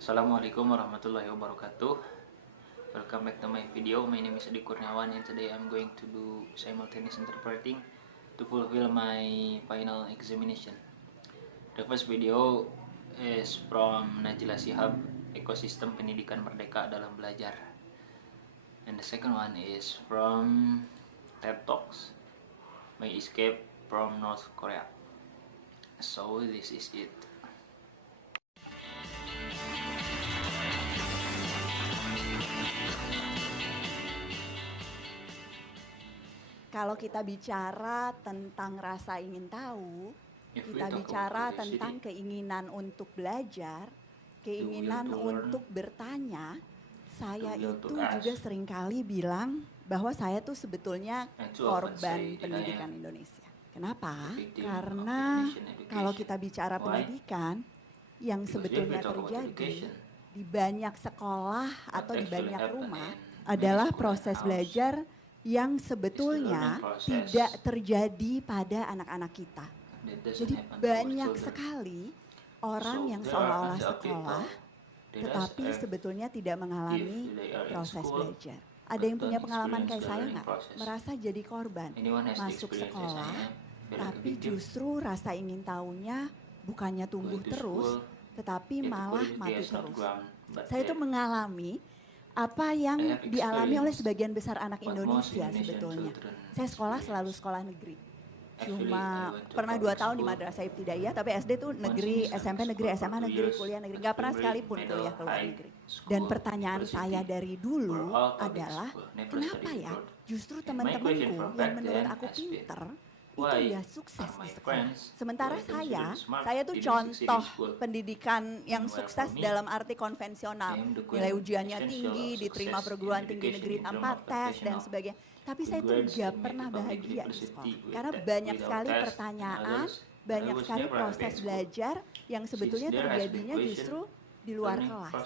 Assalamualaikum warahmatullahi wabarakatuh. Welcome back to my video. My name is Adi Kurniawan and today I'm going to do simultaneous interpreting to fulfill my final examination. The first video is from Najla Shihab, Ekosistem Pendidikan Merdeka dalam Belajar. And the second one is from TED Talks, My Escape from North Korea. So this is it. Kalau kita bicara tentang rasa ingin tahu, kita bicara tentang keinginan untuk belajar, keinginan untuk bertanya, saya itu juga seringkali bilang bahwa saya tuh sebetulnya korban pendidikan Indonesia. Kenapa? Karena kalau kita bicara pendidikan, yang sebetulnya terjadi di banyak sekolah atau di banyak rumah adalah proses belajar yang sebetulnya tidak terjadi pada anak-anak kita. Jadi banyak sekali orang yang seolah-olah sekolah, tetapi sebetulnya tidak mengalami proses belajar. Ada yang punya pengalaman kayak saya nggak? Merasa jadi korban, masuk sekolah, tapi justru rasa ingin tahunya bukannya tumbuh terus, tetapi malah mati terus. Saya itu mengalami apa yang dialami oleh sebagian besar anak Indonesia sebetulnya. Saya selalu sekolah negeri. Cuma pernah 2 tahun di madrasah ibtidaiyah, tapi SD tuh negeri, SMP negeri, SMA negeri, kuliah negeri. Gak pernah sekalipun kuliah ke luar negeri. Dan pertanyaan saya dari dulu adalah, kenapa ya justru teman-temanku yang menurut aku pinter, itu ya sukses di sekolah. Sementara saya tuh contoh pendidikan yang sukses dalam arti konvensional. Nilai ujiannya tinggi, diterima perguruan tinggi negeri tanpa tes dan sebagainya. Tapi saya tuh gak pernah bahagia di sekolah. Karena banyak sekali pertanyaan, banyak sekali proses belajar yang sebetulnya terjadinya justru di luar kelas.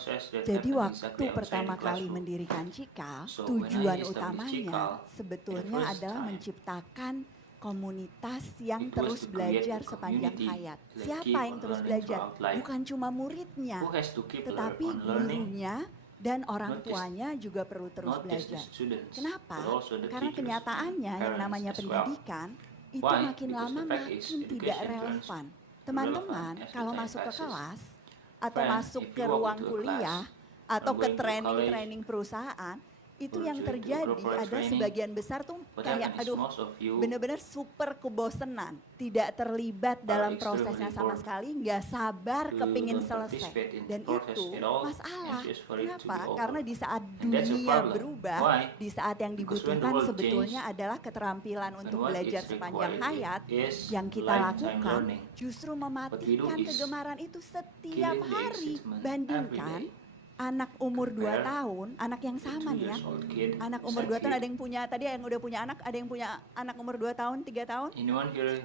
Jadi waktu pertama kali mendirikan Cikal, tujuan utamanya sebetulnya adalah menciptakan komunitas yang terus belajar sepanjang hayat. Siapa yang terus belajar? Bukan cuma muridnya, tetapi gurunya dan orang tuanya juga perlu terus belajar. Kenapa? Karena kenyataannya yang namanya pendidikan itu makin lama makin tidak relevan. Teman-teman kalau masuk ke kelas atau masuk ke ruang kuliah atau ke training-training perusahaan, itu yang terjadi ada sebagian besar tuh kayak bener-bener super kebosenan, tidak terlibat dalam prosesnya sama sekali, nggak sabar kepingin selesai. Dan itu masalah. Kenapa? Karena di saat dunia berubah, di saat yang dibutuhkan sebetulnya adalah keterampilan untuk belajar sepanjang hayat, yang kita lakukan justru mematikan kegemaran itu setiap hari. Bandingkan anak umur 2 tahun, anak yang sama nih ya, anak umur 2 tahun, ada yang punya, tadi yang udah punya anak, ada yang punya anak umur 2 tahun, 3 tahun,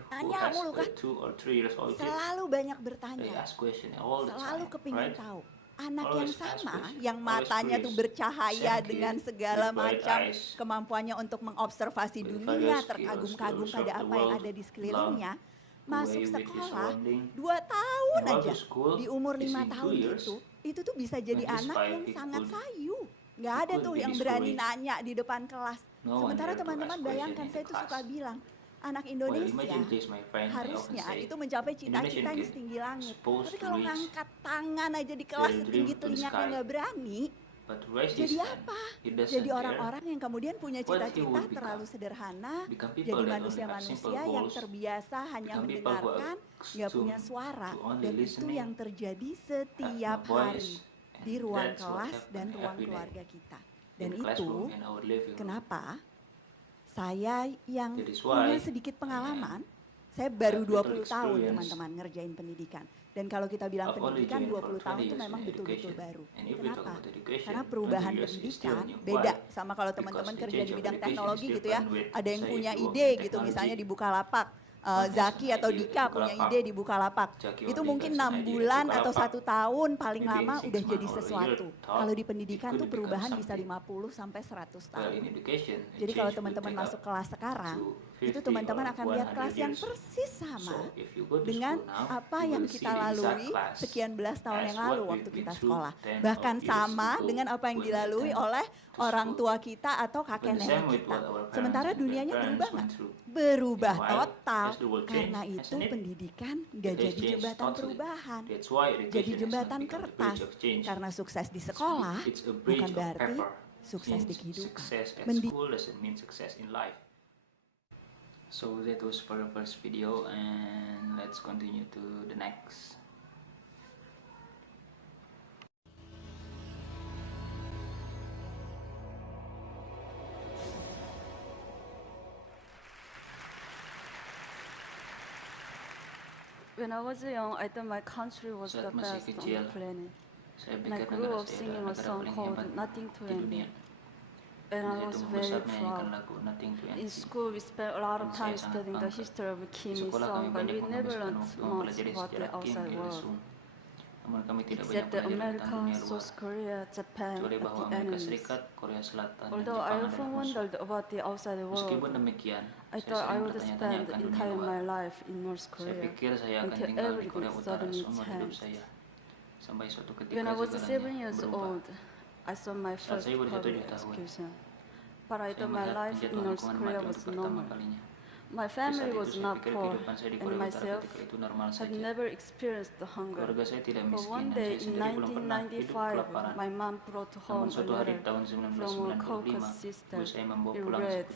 tanya mulu kan, selalu banyak bertanya, selalu kepingin tahu. Anak yang sama, yang matanya tuh bercahaya dengan segala macam kemampuannya untuk mengobservasi dunia, terkagum-kagum pada apa yang ada di sekelilingnya, masuk sekolah 2 tahun aja, di umur 5 tahun itu tuh bisa jadi anak yang sangat sayu. Nggak ada tuh yang berani nanya di depan kelas. Sementara teman-teman bayangkan, saya tuh suka bilang, anak Indonesia harusnya itu mencapai cita-cita yang setinggi langit. Tapi kalau ngangkat tangan aja di kelas setinggi telinganya nggak berani, jadi apa? Jadi orang-orang yang kemudian punya cita-cita terlalu sederhana, jadi manusia-manusia yang terbiasa hanya mendengarkan, nggak punya suara. Dan itu yang terjadi setiap hari di ruang kelas dan ruang keluarga kita. Dan itu kenapa saya yang punya sedikit pengalaman, saya baru 20 tahun teman-teman ngerjain pendidikan. Dan kalau kita bilang pendidikan 20 tahun itu memang betul-betul baru. Kenapa? Karena perubahan pendidikan beda sama kalau teman-teman kerja di bidang teknologi gitu ya. Ada yang punya ide gitu misalnya di Bukalapak. Zaki atau Dika punya ide di Bukalapak. Itu mungkin 6 bulan atau 1 tahun paling lama udah jadi sesuatu. Kalau di pendidikan tuh perubahan bisa 50 sampai 100 tahun. Jadi kalau teman-teman masuk kelas sekarang, itu teman-teman akan lihat kelas yang persis sama dengan apa yang kita lalui sekian belas tahun yang lalu waktu kita sekolah. Bahkan sama dengan apa yang dilalui oleh orang tua kita atau kakek nenek kita. Sementara dunianya berubah nggak? Berubah total. Karena itu pendidikan nggak jadi jembatan perubahan. Jadi jembatan kertas. Karena sukses di sekolah bukan berarti sukses di kehidupan. So that was for the first video, and let's continue to the next. When I was young, I thought my country was the best on the planet. And I grew up singing a song called Nothing to Envy. And I was very proud. In school, we spent a lot of time studying the history of Kim Il-sung, but we never learned much about the outside world. Except that America, South Korea, Japan are the enemies. Although I often wondered about the outside world, I thought I would spend the entire my life in North Korea until everything suddenly changed. When I was 7 years old, I saw my first public execution, but I thought my life in North Korea was normal. My family was not poor, and myself had never experienced the hunger. But one day in 1995, my mom brought home a letter from a Caucasus sister. It read,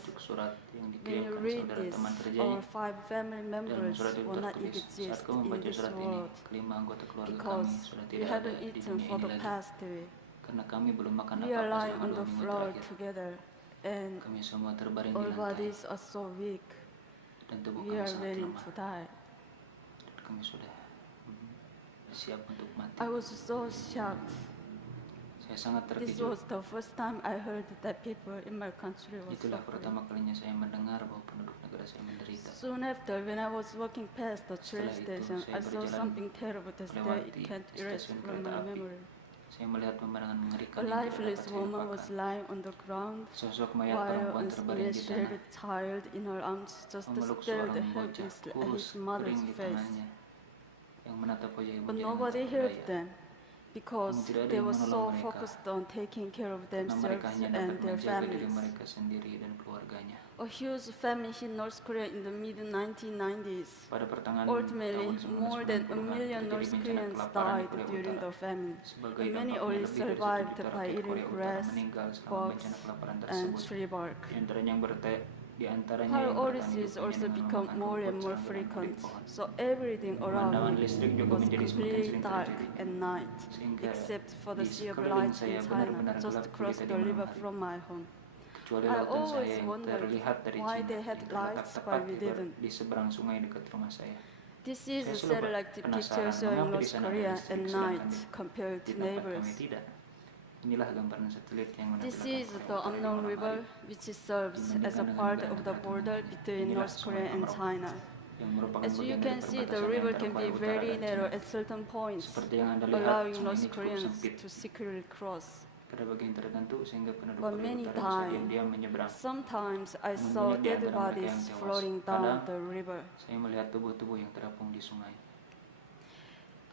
"When you read this, our 5 family members will not exist in this world because we haven't eaten for the past week. We are lying on the floor together, and our bodies are so weak. We are ready to die." Kami sudah siap untuk mati. I was so shocked. Saya sangat This terkejut. was the first time I heard that people in my country were Itulah suffering. pertama kalinya saya mendengar bahwa penduduk negara saya menderita. Soon after, when I was walking past the train station, I saw something terrible that still can't erase from my memory. Saya melihat pemandangan mengerikan A yang tidak lifeless dapat saya woman was lupakan. lying on the ground, Sosok mayat while perempuan an terbaring di tanah, emaciated child in her arms just memeluk stared seorang bocah helplessly at kurus his mother's kering di face. tangannya, yang menatap wajah ibunya But dengan nobody tak helped berdaya. them because Namun tidak ada they yang were so menolong mereka, focused on taking care of karena mereka themselves hanya and dapat their menjaga diri families. mereka sendiri dan keluarganya. A huge famine hit North Korea in the mid-1990s. Pada pertengahan Ultimately, tahun more than 1 million 1990-an North terjadi bencana Koreans kelaparan di died Korea during Utara. the famine, Sebagai and many dampaknya, only lebih dari 1 survived juta by rakyat eating Korea Utara grass, meninggal selama bugs, bencana kelaparan and tersebut. tree bark. Di antaranya Power yang bertahan outages hidupnya also dengan become memakan more and rumput more sambil frequent, mengambil pohon. so everything Pemandangan around me listrik juga was menjadi semakin completely sering dark terjadi. at night, Sehingga except for the di sea of sekeliling lights saya in benar-benar China, just gelap across kulihat the di river malam hari. from my home. Kecuali I lautan saya always yang wondered terlihat dari why Cina they had yang terletak lights tepat but we didn't. di seberang sungai dekat rumah saya. This is Saya a selalu satellite picture penasaran showing mengapa di North sana ada Korea listrik at sedangkan night di compared to tempat neighbors. kami tidak. Inilah gambaran satelit yang This menampilkan is Korea the Utara di unknown malam river, hari, which serves as a part of the border between North Korea and China. yang merupakan As you bagian can dari see, the perbatasan river antara can be Korea Utara very dan narrow Cina. at certain points, Seperti yang Anda lihat, allowing sungai North ini cukup Koreans sempit to secretly cross. pada bagian tertentu sehingga penduduk But Korea many Utara bisa times, diam-diam menyeberang. sometimes I Namun saw banyak di dead antara mereka bodies yang tewas. floating Kadang, down the river. saya melihat tubuh-tubuh yang terapung di sungai.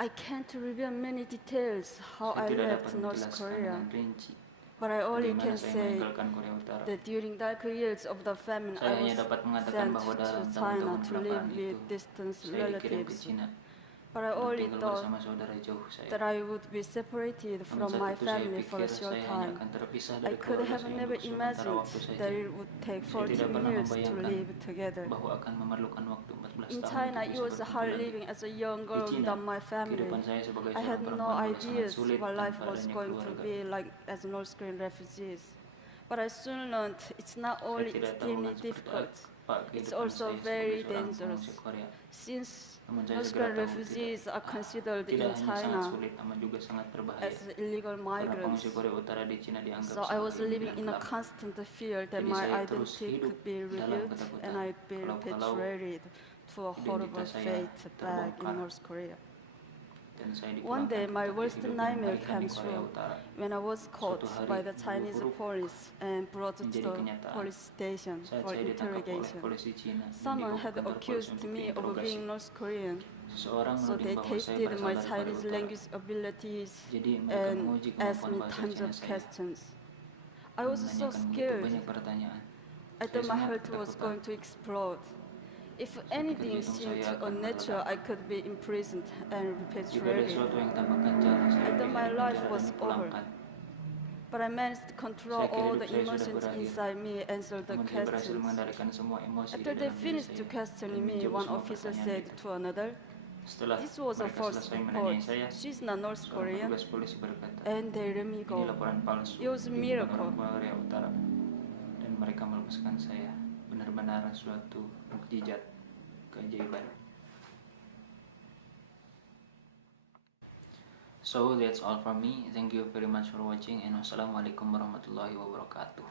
I can't reveal many details how I Saya tidak left dapat North menjelaskan Korea, dengan rinci but I only bagaimana can saya say meninggalkan Korea Utara. that during dark years of the famine, Saya I hanya was dapat mengatakan sent bahwa to dalam China tahun-tahun to live kelaparan with itu, distant saya dikirim ke relatives. Cina But I untuk only tinggal thought bersama saudara jauh saya. that I would be separated Namun from saat my itu saya family for pikir a short saya hanya time. akan terpisah I dari could keluarga have saya never untuk sementara imagined waktu that saja. it would take Saya tidak 14 pernah years to membayangkan live together. bahwa akan memerlukan waktu 14 In tahun China, untuk it bisa was berkumpul hard lagi. living as a young Di girl Cina, without my family. kehidupan saya sebagai I seorang had no perempuan dulu sangat ideas sulit what life tanpa was adanya going to keluarga. be like as North Korean refugees. But I soon learned it's not Saya only tidak tahu extremely seperti difficult, apa it's kehidupan also saya very sebagai seorang dangerous. pengungsi Korea. Since Namun saya North segera Korean tahu refugees are considered tidak in hanya sangat China sulit, namun juga sangat berbahaya. as illegal Karena migrants. pengungsi Korea Utara di Cina dianggap So I was sebagai living imigran in a gelap. constant fear that Jadi my saya terus identity hidup could be dalam revealed ketakutan. and I'd be Kalau-kalau repatriated to a horrible identitas saya fate back in terbongkar. North Korea. One day, my worst nightmare came true when I was caught by the Chinese police and brought to the police station for interrogation. Someone had accused me of being North Korean, so they tested my Chinese language abilities and asked me tons of questions. I was so scared. I thought my heart was going to explode. If anything seemed unnatural, I could be imprisoned and repatriated. I thought my life was over. But I managed to control all the emotions inside me and answer the questions. After they finished questioning me, one officer said to another, "This was a false report. She's not North Korean." And they let me go. It was a miracle. Dan mereka melepaskan saya. Benar-benar suatu mukjizat, keajaiban. So that's all from me. Thank you very much for watching, and wassalamualaikum warahmatullahi wabarakatuh.